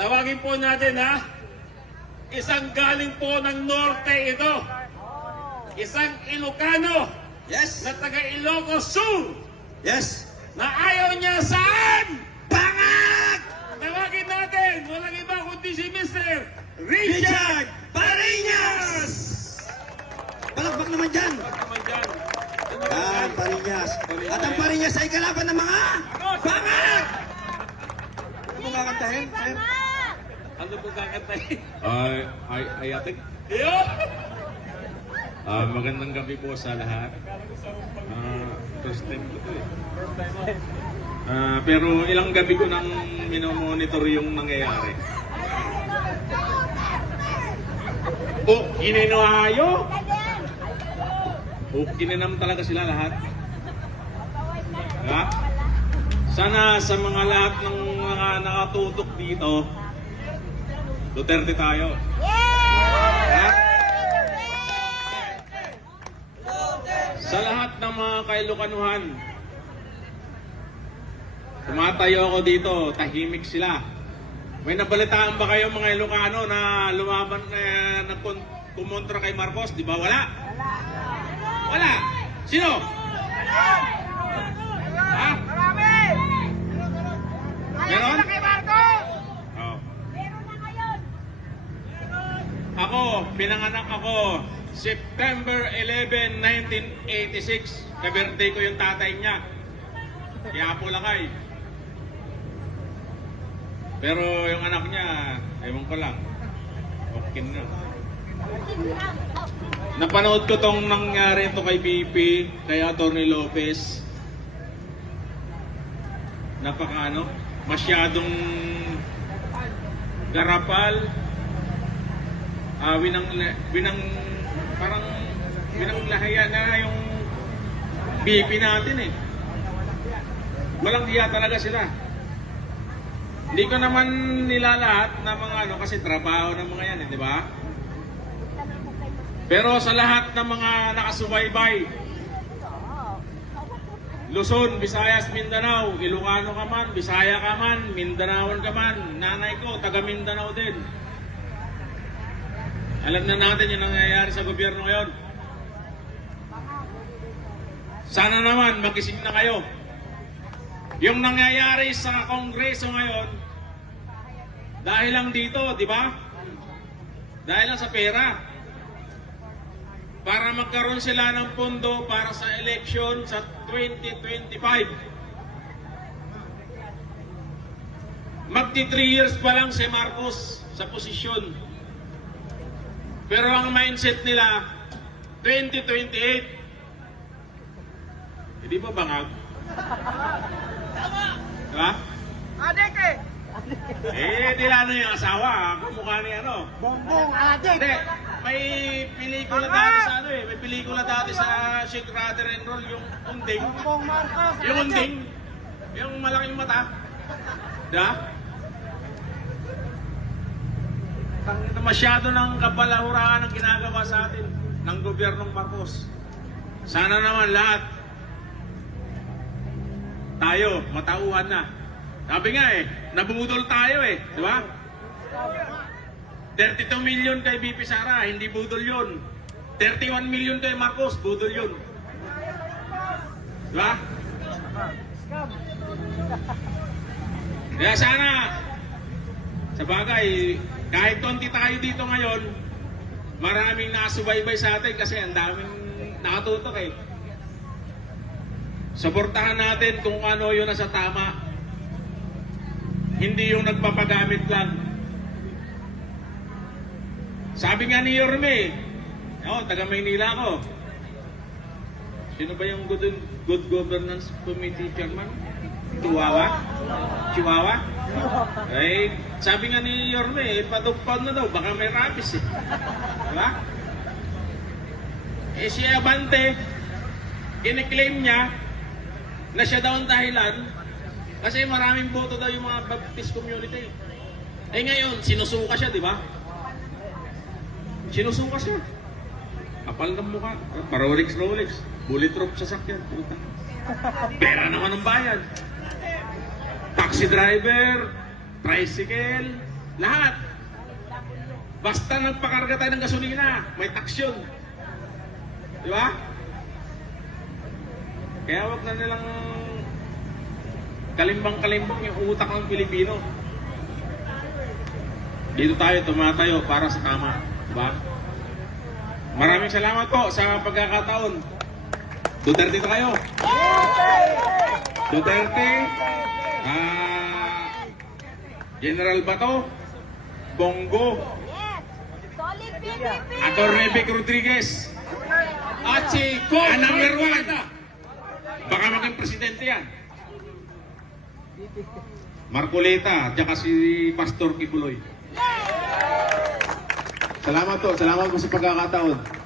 Tawagin po natin ha. Isang galing po ng norte ito. Isang Ilocano. Yes. Na taga Ilocos Sur. Yes. Na ayaw niya saan? Pangat! Tawagin natin. Walang iba kundi si Mr. Richard Richard Pariñas! Palakpak naman dyan. Naman dyan. Yan, Pariñas. At ang Pariñas ay kalaban ng mga pangat! Ano mo kakantahin, sir? Ano po kakantayin? Ay, ate. Yo! Magandang gabi po sa lahat. First time ko to eh. Pero ilang gabi ko nang minomonitor yung nangyayari. Kininayo! Kininam talaga sila lahat. Ha? Sana sa mga lahat ng mga nakatutok dito, Duterte tayo. Ha? Sa lahat ng mga kailukanuhan, tumatayo ako dito, tahimik sila. May nabalitaan ba kayo mga Ilocano na lumaban na kumontra kay Marcos? Di ba wala? Wala. Sino? Ha? Meron? Oh. Ako, pinanganak ako September 11, 1986. Ka-birthday ko yung tatay niya. Kaya po lakay. Pero yung anak niya, ewan ko lang. Okay na. Napanood ko tong nangyari ito kay BP, kay Atty. Lopez. Masyadong garapal. Parang binanglahaya na yung BP natin eh. Walang diya talaga sila. Hindi ko naman nilalahat na mga kasi trabaho ng mga yan, di ba? Pero sa lahat ng mga nakasubaybay, Luzon, Visayas, Mindanao, Ilocano ka man, Bisaya ka man, Mindanaon ka man, nanay ko, taga Mindanao din. Alam na natin yung nangyayari sa gobyerno ngayon. Sana naman magising na kayo. Yung nangyayari sa Kongreso ngayon, dahil lang dito, di ba? Dahil lang sa pera. Para magkaroon sila ng pondo para sa election sa 2025. Magti 3 years pa lang si Marcos sa posisyon. Pero ang mindset nila, 2028. Hindi ba bangag? Diba? Adik eh! Di lalo yung asawa, kamukha ni ano. Bongbong adik! Hindi, may pelikula dati sa ano eh. May pelikula dati sa Shake, Rather and Roll, yung unding. Bongbong Marcos! Yung unding. Yung malaking mata. Diba? Masyado ng kabalahuraan ang ginagawa sa atin ng gobyernong Marcos. Sana naman lahat tayo, matauhan na. Sabi nga eh, nabudol tayo eh, di ba? 32 million kay BP Sara, hindi budol yun. 31 million kay Marcos, budol yun. Di ba? Kaya sana, sa bagay, kahit konti tayo dito ngayon, maraming nakasubaybay sa atin kasi ang daming nakatutok eh. Suportahan natin kung ano yun nasa tama. Hindi yung nagpapagamit lang. Sabi nga ni Yorme, taga Maynila ako. Sino ba yung Good Governance Committee Chairman? Chihuahua? Eh, sabi nga ni Yorme, padugpag na daw, baka may rabies eh. Diba? Eh si Abante, in-claim niya na siya daw ang dahilan kasi maraming boto daw yung mga Baptist community. Eh ngayon, sinusuka siya, di ba? Sinusuka siya. Kapal ng mukha. Rolex, bulletproof sasakyan. Pera naman ng bayan. Taxi driver, tricycle, Lahat. Basta nagpakarga tayo ng gasolina, may taksyon. Di ba? Kaya wag na nilang kalimbang-kalimbang yung utak ng Pilipino. Dito tayo tumatayo para sa tama. Diba? Maraming salamat po sa pagkakataon. Duterte tayo. Duterte, General Bato, Bongo, Solid PPP! Atty. Vic Rodriguez, At si Kong number one. Marcoleta. Baka maging presidente yan. Marcoleta, at saka si Pastor Kibuloy. Salamat po sa pagkakataon.